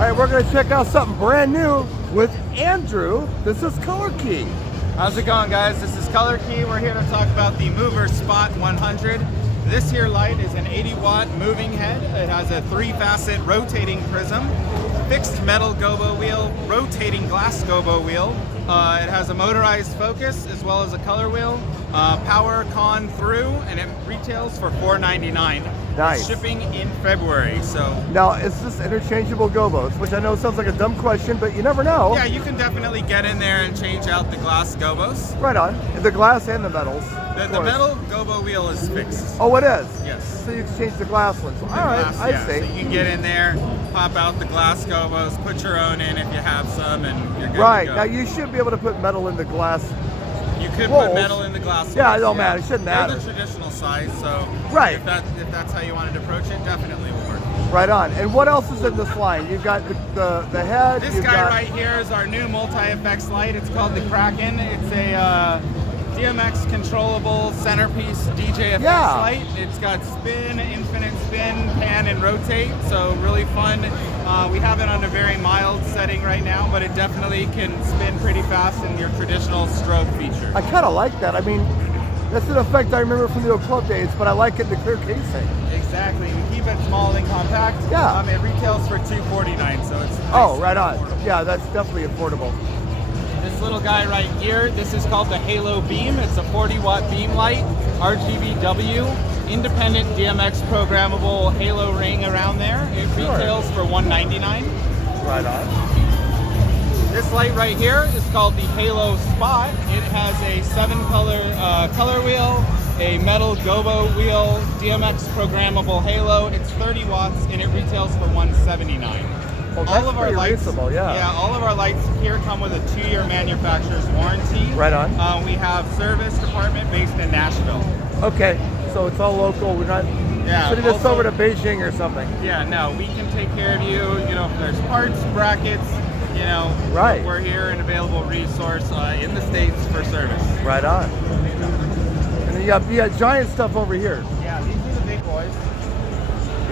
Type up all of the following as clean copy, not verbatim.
right, we're gonna check out something brand new with Andrew. This is Color Key. How's it going, guys? This is Color Key. We're here to talk about the Mover Spot 100. This here light is an 80-watt moving head. It has a 3-facet rotating prism, fixed metal gobo wheel, rotating glass gobo wheel. It has a motorized focus as well as a color wheel, power con through, and it retails for $4.99. Nice. Shipping in February. So now, is this interchangeable gobos? Which I know sounds like a dumb question, but you never know. yeah, you can definitely get in there and change out the glass gobos. Right on. The glass and the metals. The metal gobo wheel is fixed. Oh, it is? Yes. So you can change the glass ones. All right, Glass, I yeah. see. So you can get in there, pop out the glass gobos, put your own in if you have some, and you're good Right. to go. Now, you should be able to put metal in the glass. You could holes. put metal in the glass. Yeah, holes, it don't matter. It shouldn't matter. They're the traditional size, so Right. if that's how you wanted to approach it, definitely will work. Right on. And what else is in this line? You've got the head. This you've guy got... right here is our new multi-effects light. It's called the Kraken. It's a DMX controllable centerpiece DJ effects light. It's got spin, infinite spin, pan, and rotate, so really fun. We have it on a very mild setting right now, but it definitely can spin pretty fast in your traditional strobe feature. I kind of like that. I mean, that's an effect I remember from the old club days, but I like it in the clear casing. Exactly. We keep it small and compact. Yeah. It retails for $249, so it's nice. Oh, right on. Yeah, that's definitely affordable. This little guy right here, this is called the Halo Beam. It's a 40-watt beam light, RGBW, independent DMX programmable halo ring around there. It retails for $199. Right on. This light right here is called the Halo Spot. It has a 7-color color wheel, a metal gobo wheel, DMX programmable halo. It's 30 watts and it retails for $179. Well, that's all of our pretty lights, reasonable, yeah. all of our lights here come with a 2-year manufacturer's warranty. Right on. We have service department based in Nashville. Okay, so it's all local. We're not sending this over to Beijing or something. Yeah, no, we can take care of you. You know, if there's parts, brackets, you know, right. We're here, an available resource in the States for service. Right on. And then you got giant stuff over here. Yeah, these are the big boys.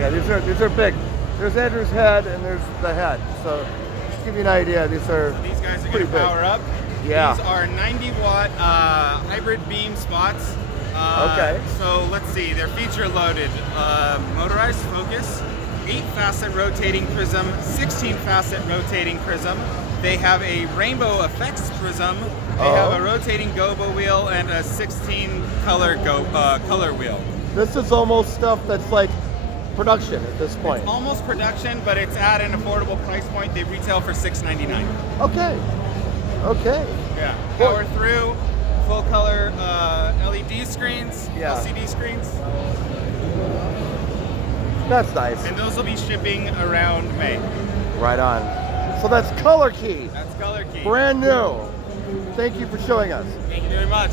Yeah, these are big. There's Andrew's head and there's the head. So just to give you an idea, these guys are going to power up. Yeah. These are 90-watt hybrid beam spots. Okay. So let's see, they're feature loaded. Motorized focus, 8-facet rotating prism, 16-facet rotating prism. They have a rainbow effects prism. They have a rotating gobo wheel and a 16-color color wheel. This is almost stuff that's like production at this point. It's almost production, but it's at an affordable price point. They retail for $6.99. Okay. Okay. Yeah. Power through, full color LED screens, LCD screens. That's nice. And those will be shipping around May. Right on. So that's Color Key. That's Color Key. Brand new. Thank you for showing us. Thank you very much.